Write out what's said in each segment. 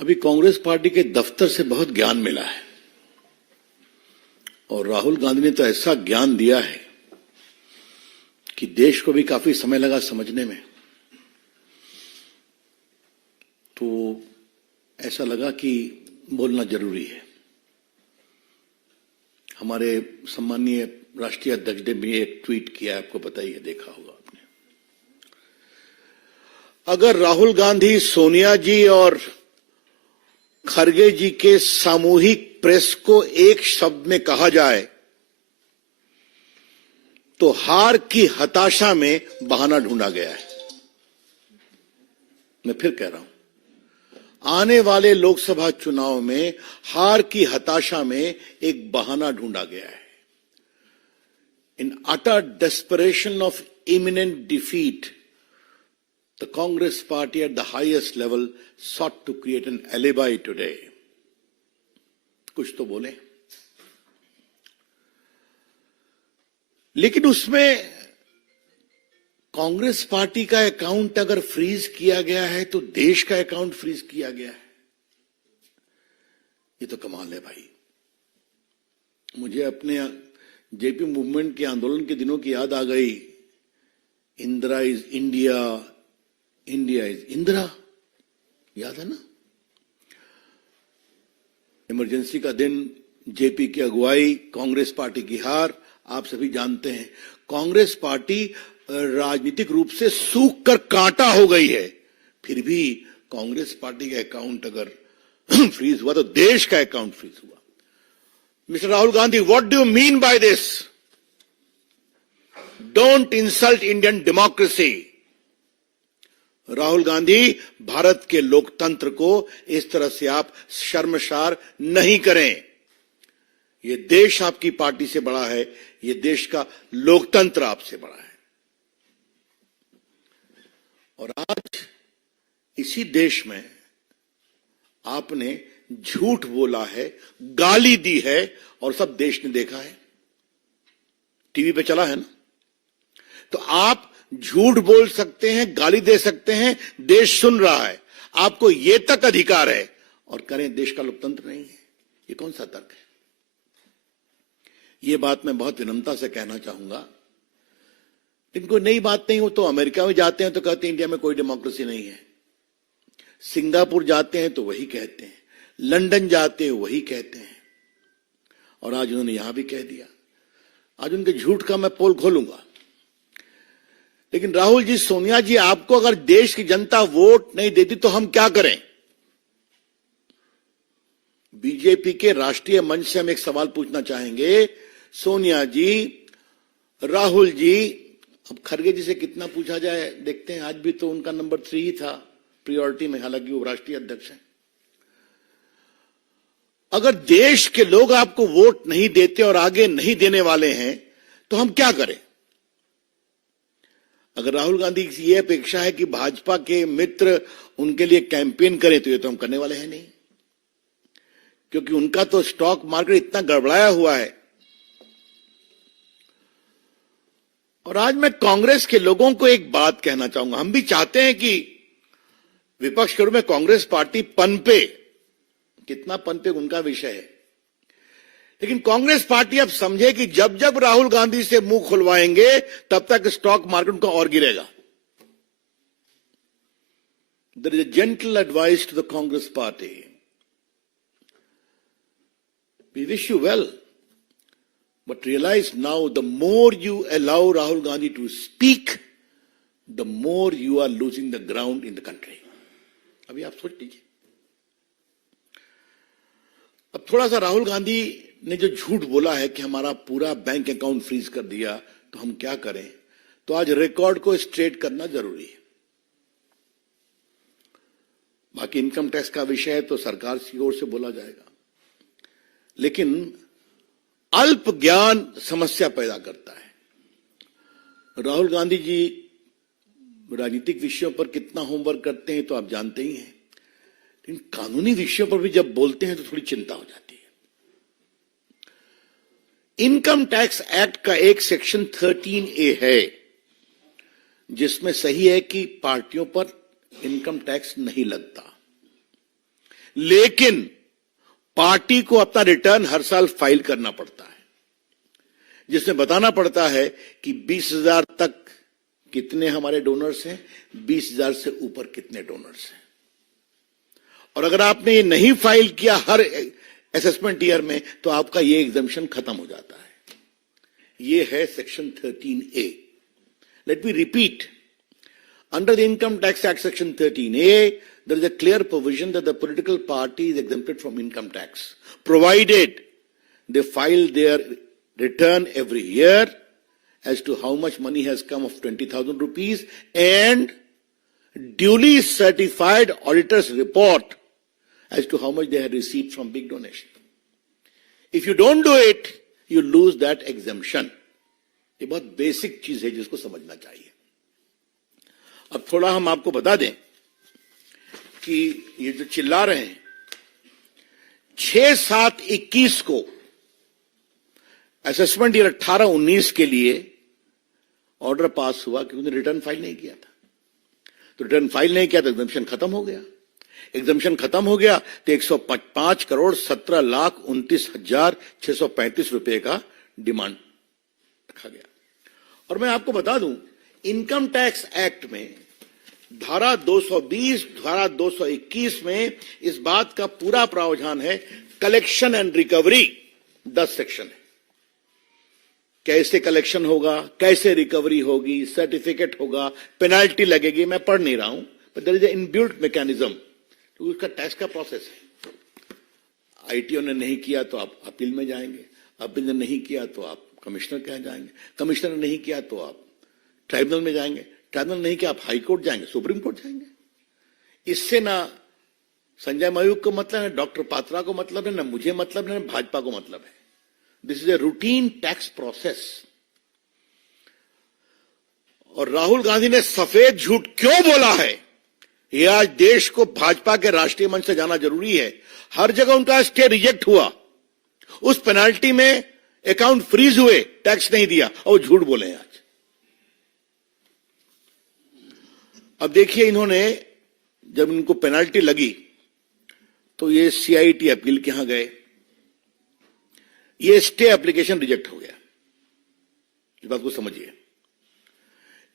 अभी कांग्रेस पार्टी के दफ्तर से बहुत ज्ञान मिला है और राहुल गांधी ने तो ऐसा ज्ञान दिया है कि देश को भी काफी समय लगा समझने में। तो ऐसा लगा कि बोलना जरूरी है। हमारे सम्मानीय राष्ट्रीय अध्यक्ष ने भी एक ट्वीट किया, आपको पता ही है, देखा होगा आपने। अगर राहुल गांधी, सोनिया जी और खरगे जी के सामूहिक प्रेस को एक शब्द में कहा जाए तो हार की हताशा में बहाना ढूंढा गया है। मैं फिर कह रहा हूं, आने वाले लोकसभा चुनाव में हार की हताशा में एक बहाना ढूंढा गया है। In utter desperation of imminent defeat, the Congress party at the highest level sought to create an alibi today. कुछ तो बोले, लेकिन उसमें कांग्रेस पार्टी का अकाउंट अगर फ्रीज किया गया है तो देश का अकाउंट फ्रीज किया गया है। ये तो कमाल है भाई। मुझे अपने जेपी मूवमेंट के आंदोलन के दिनों की याद आ गई। Indira is India, India is Indira, याद है ना? इमरजेंसी का दिन, जेपी की अगुवाई, कांग्रेस पार्टी की हार, आप सभी जानते हैं। कांग्रेस पार्टी राजनीतिक रूप से सूख कर कांटा हो गई है, फिर भी कांग्रेस पार्टी का अकाउंट अगर फ्रीज हुआ तो देश का अकाउंट फ्रीज हुआ। Mister Rahul Gandhi, what do you mean by this? Don't insult Indian democracy. Rahul Gandhi, Bharat के लोकतंत्र को इस तरह से आप शर्मसार नहीं करें। ये देश आपकी पार्टी से बड़ा है, ये देश का लोकतंत्र आपसे बड़ा है। और आज इसी देश में आपने झूठ बोला है, गाली दी है और सब देश ने देखा है, टीवी पे चला है ना। तो आप झूठ बोल सकते हैं, गाली दे सकते हैं, देश सुन रहा है, आपको ये तक अधिकार है, और करें देश का लोकतंत्र नहीं है। ये कौन सा तर्क है? ये बात मैं बहुत विनम्रता से कहना चाहूंगा। इनको नई बात नहीं हो तो अमेरिका में जाते हैं तो कहते हैं इंडिया में कोई डेमोक्रेसी नहीं है, सिंगापुर जाते हैं तो वही कहते हैं, लंदन जाते हैं वही कहते हैं, और आज उन्होंने यहां भी कह दिया। आज उनके झूठ का मैं पोल खोलूंगा। लेकिन राहुल जी, सोनिया जी, आपको अगर देश की जनता वोट नहीं देती तो हम क्या करें? बीजेपी के राष्ट्रीय मंच से हम एक सवाल पूछना चाहेंगे। सोनिया जी, राहुल जी, अब खरगे जी से कितना पूछा जाए देखते हैं। आज भी तो उनका नंबर 3 ही था प्रायोरिटी में, हालांकि वो राष्ट्रीय अध्यक्ष हैं। अगर देश के लोग आपको वोट नहीं देते और आगे नहीं देने वाले हैं तो हम क्या करें? अगर राहुल गांधी की यह अपेक्षा है कि भाजपा के मित्र उनके लिए कैंपेन करें तो ये तो हम करने वाले हैं नहीं, क्योंकि उनका तो स्टॉक मार्केट इतना गड़बड़ाया हुआ है। और आज मैं कांग्रेस के लोगों को एक बात कहना चाहूंगा। हम भी चाहते हैं कि विपक्ष के रूप में कांग्रेस पार्टी पनपे, कितना पनपे उनका विषय है, लेकिन कांग्रेस पार्टी अब समझे कि जब जब राहुल गांधी से मुंह खुलवाएंगे तब तक स्टॉक मार्केट का और गिरेगा। There is a gentle advice to the Congress party, we wish you well, but realize now the more you allow Rahul Gandhi to speak, the more you are losing the ground in the country. अभी आप सोच लीजिए। अब थोड़ा सा राहुल गांधी ने जो झूठ बोला है कि हमारा पूरा बैंक अकाउंट फ्रीज कर दिया तो हम क्या करें, तो आज रिकॉर्ड को स्ट्रेट करना जरूरी है। बाकी इनकम टैक्स का विषय है तो सरकार की ओर से बोला जाएगा, लेकिन अल्प ज्ञान समस्या पैदा करता है। राहुल गांधी जी राजनीतिक विषयों पर कितना होमवर्क करते हैं तो आप जानते ही हैं, लेकिन कानूनी विषयों पर भी जब बोलते हैं तो थोड़ी चिंता हो जाती है। इनकम टैक्स एक्ट का एक सेक्शन 13A है जिसमें सही है कि पार्टियों पर इनकम टैक्स नहीं लगता, लेकिन पार्टी को अपना रिटर्न हर साल फाइल करना पड़ता है, जिसमें बताना पड़ता है कि 20,000 तक कितने हमारे डोनर्स हैं, 20,000 से ऊपर कितने डोनर्स हैं। और अगर आपने ये नहीं फाइल किया हर असेसमेंट ईयर में, तो आपका ये एग्जम्पशन खत्म हो जाता है। ये है section 13A। Let me repeat, under the Income Tax Act section 13A, there is a clear provision that the political party is exempted from income tax, provided they file their return every year as to how much money has come of 20,000 rupees and duly certified auditor's report as to how much they had received from big donation. If you don't do it, you lose that exemption. ये बहुत basic चीज है जिसको समझना चाहिए। अब थोड़ा हम आपको बता दें कि ये जो चिल्ला रहे हैं, 6/7/21 को असेसमेंट ईयर 18-19 के लिए ऑर्डर पास हुआ कि उन्होंने रिटर्न फाइल नहीं किया था। तो रिटर्न फाइल नहीं किया तो एग्जम्पशन खत्म हो गया। एग्जम्पशन खत्म हो गया तो 105,17,29,635 रुपए का डिमांड रखा गया। और मैं आपको बता दूं, इनकम टैक्स एक्ट में धारा 220, धारा 221 में इस बात का पूरा प्रावधान है। कलेक्शन एंड रिकवरी 10 सेक्शन है। कैसे कलेक्शन होगा, कैसे रिकवरी होगी, सर्टिफिकेट होगा, पेनाल्टी लगेगी, मैं पढ़ नहीं रहा हूं, but there is a inbuilt mechanism. तो उसका टैक्स का प्रोसेस है। आईटीओ ने नहीं किया तो आप अपील में जाएंगे, अपील ने नहीं किया तो आप कमिश्नर के यहाँ जाएंगे, कमिश्नर ने नहीं किया तो आप ट्राइब्यूनल में जाएंगे, ट्राइब्यूनल नहीं किया आप हाई कोर्ट जाएंगे, सुप्रीम कोर्ट जाएंगे। इससे ना संजय मयूख को मतलब है, डॉक्टर पात्रा को मतलब है, ना मुझे मतलब है, ना भाजपा को मतलब है। This is a routine tax process. और राहुल गांधी ने सफेद झूठ क्यों बोला है, यह आज देश को भाजपा के राष्ट्रीय मंच से जाना जरूरी है। हर जगह उनका स्टे रिजेक्ट हुआ, उस पेनाल्टी में अकाउंट फ्रीज हुए, टैक्स नहीं दिया, और झूठ बोले आज। अब देखिए, इन्होंने जब इनको पेनाल्टी लगी तो ये सीआईटी अपील के यहां गए, ये स्टे एप्लीकेशन रिजेक्ट हो गया। इस बात को समझिए।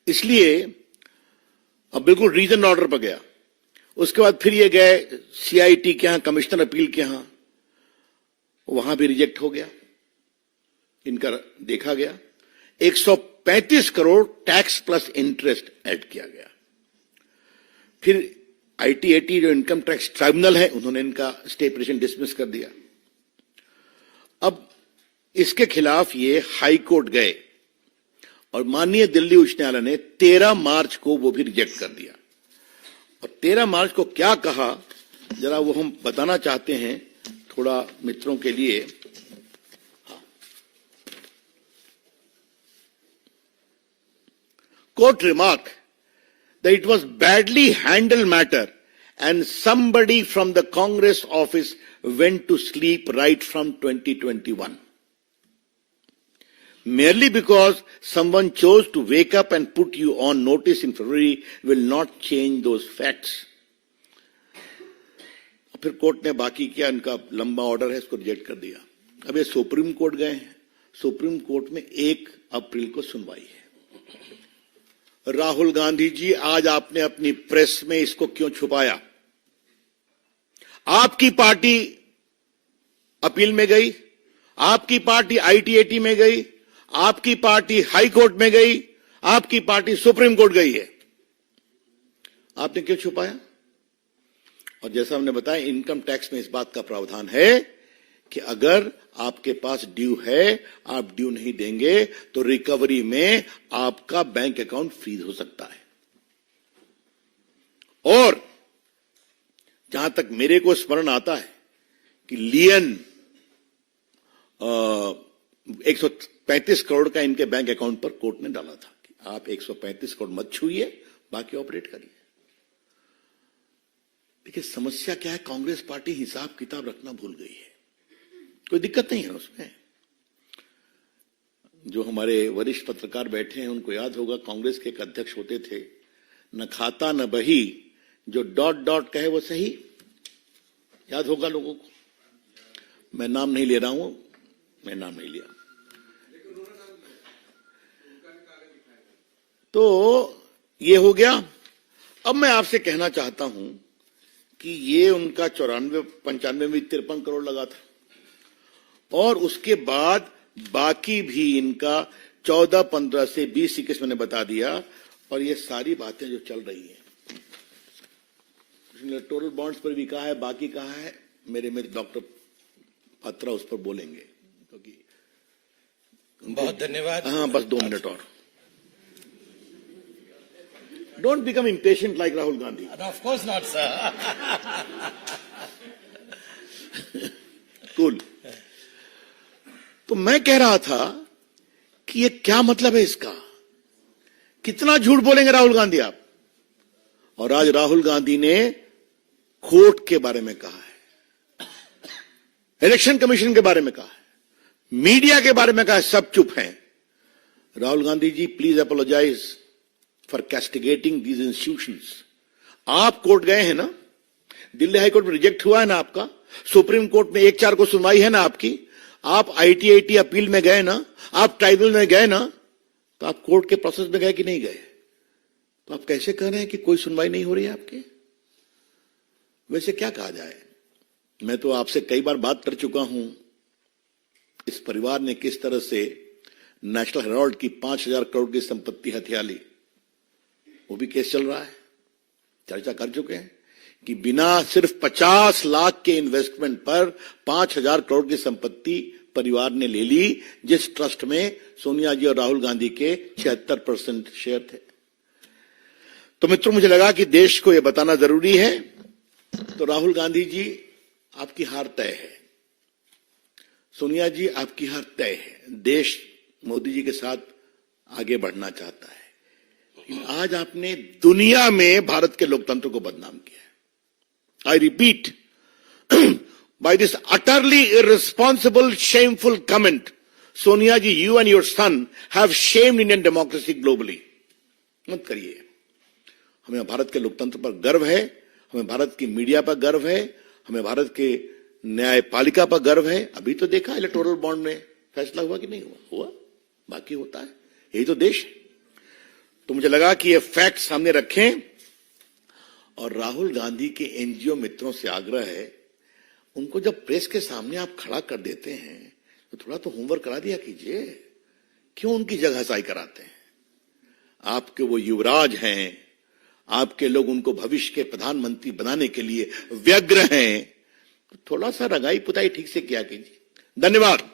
इसलिए अब बिल्कुल रीजन ऑर्डर पर गया। उसके बाद फिर ये गए सीआईटी के यहां, कमिश्नर अपील के यहां, वहां भी रिजेक्ट हो गया। इनका देखा गया, 135 crore tax plus interest add किया गया। फिर आईटीएटी जो इनकम टैक्स ट्राइब्यूनल है, उन्होंने इनका स्टे पिटीशन डिसमिस कर दिया। अब इसके खिलाफ ये हाई कोर्ट गए और माननीय दिल्ली उच्च न्यायालय ने 13 मार्च को वो भी रिजेक्ट कर दिया। और 13 मार्च को क्या कहा, जरा वो हम बताना चाहते हैं थोड़ा मित्रों के लिए। Court remarked that it was badly handled matter and somebody from the Congress office went to sleep right from 2021. Merely because someone chose to wake up and put you on notice in February will not change those facts. फिर court ने बाकी किया, इनका लंबा order है, इसको reject कर दिया। अब ये सुप्रीम कोर्ट गए हैं। सुप्रीम कोर्ट में 1 अप्रैल को सुनवाई है। राहुल गांधी जी, आज आपने अपनी प्रेस में इसको क्यों छुपाया? आपकी पार्टी अपील में गई, आपकी पार्टी आईटीएटी में गई, आपकी पार्टी हाई कोर्ट में गई, आपकी पार्टी सुप्रीम कोर्ट गई है। आपने क्यों छुपाया? और जैसा हमने बताया, इनकम टैक्स में इस बात का प्रावधान है कि अगर आपके पास ड्यू है, आप ड्यू नहीं देंगे तो रिकवरी में आपका बैंक अकाउंट फ्रीज हो सकता है। और जहां तक मेरे को स्मरण आता है कि लियन 135 करोड़ का इनके बैंक अकाउंट पर कोर्ट ने डाला था कि आप 135 करोड़ मत छूइए, बाकी ऑपरेट करिए। देखिए समस्या क्या है, कांग्रेस पार्टी हिसाब किताब रखना भूल गई है। कोई दिक्कत नहीं है उसमें। जो हमारे वरिष्ठ पत्रकार बैठे हैं उनको याद होगा, कांग्रेस के एक अध्यक्ष होते थे, न खाता न बही, जो डॉट डॉट कहे वो सही। याद होगा लोगों को, मैं नाम नहीं ले रहा हूं, मैं नाम नहीं लिया। तो ये हो गया। अब मैं आपसे कहना चाहता हूं कि ये उनका 95 में 53 करोड़ लगा था, और उसके बाद बाकी भी इनका 14, 15 से 20, 21 मैंने बता दिया। और ये सारी बातें जो चल रही हैं, इलेक्टोरल बॉन्ड्स पर भी कहा है, बाकी कहा है, मेरे डॉक्टर पात्रा उस पर बोलेंगे, क्योंकि बहुत धन्यवाद। हाँ, बस 2 मिनट और। Don't become impatient like Rahul Gandhi. Of course not, sir. Cool. तो मैं कह रहा था कि ये क्या मतलब है इसका, कितना झूठ बोलेंगे राहुल गांधी आप। और आज राहुल गांधी ने कोर्ट के बारे में कहा है, इलेक्शन कमीशन के बारे में कहा है, मीडिया के बारे में कहा है, सब चुप हैं। Rahul Gandhi ji, please apologise for castigating these institutions. आप कोर्ट गए हैं ना, दिल्ली हाई कोर्ट में रिजेक्ट हुआ है ना आपका, सुप्रीम कोर्ट में 1-4 को सुनवाई है ना आपकी, आप आईटी अपील में गए ना, आप ट्राइब्यूनल में गए ना, तो आप कोर्ट के प्रोसेस में गए कि नहीं गए? तो आप कैसे कह रहे हैं कि कोई सुनवाई नहीं हो रही है आपके? वैसे क्या कहा जाए, मैं तो आपसे कई बार बात कर चुका हूं, इस परिवार ने किस तरह से नेशनल हेराल्ड की 5,000 करोड़ की संपत्ति हथिया ली, वो भी केस चल रहा है, चर्चा कर चुके हैं कि बिना सिर्फ 50 लाख के इन्वेस्टमेंट पर 5,000 करोड़ की संपत्ति परिवार ने ले ली, जिस ट्रस्ट में सोनिया जी और राहुल गांधी के 76% शेयर थे। तो मित्रों, मुझे लगा कि देश को यह बताना जरूरी है। तो राहुल गांधी जी, आपकी हार तय है, सोनिया जी आपकी हार तय है। देश मोदी जी के साथ आगे बढ़ना चाहता है। आज आपने दुनिया में भारत के लोकतंत्र को बदनाम किया है। I repeat, by this utterly irresponsible, shameful comment, Sonia ji, you and your son have shamed Indian democracy globally. मत करिए। हमें भारत के लोकतंत्र पर गर्व है, हमें भारत की मीडिया पर गर्व है, हमें भारत के न्यायपालिका पर गर्व है। अभी तो देखा इलेक्टोरल बॉन्ड में फैसला हुआ कि नहीं हुआ? हुआ, बाकी होता है। यही तो देश है। तो मुझे लगा कि ये फैक्ट सामने रखें, और राहुल गांधी के एनजीओ मित्रों से आग्रह है, उनको जब प्रेस के सामने आप खड़ा कर देते हैं तो थोड़ा तो होमवर्क करा दिया कीजिए। क्यों उनकी जगहसाई कराते हैं? आपके वो युवराज हैं, आपके लोग उनको भविष्य के प्रधानमंत्री बनाने के लिए व्यग्र हैं, थोड़ा सा रंगाई पुताई ठीक से किया कीजिए। धन्यवाद।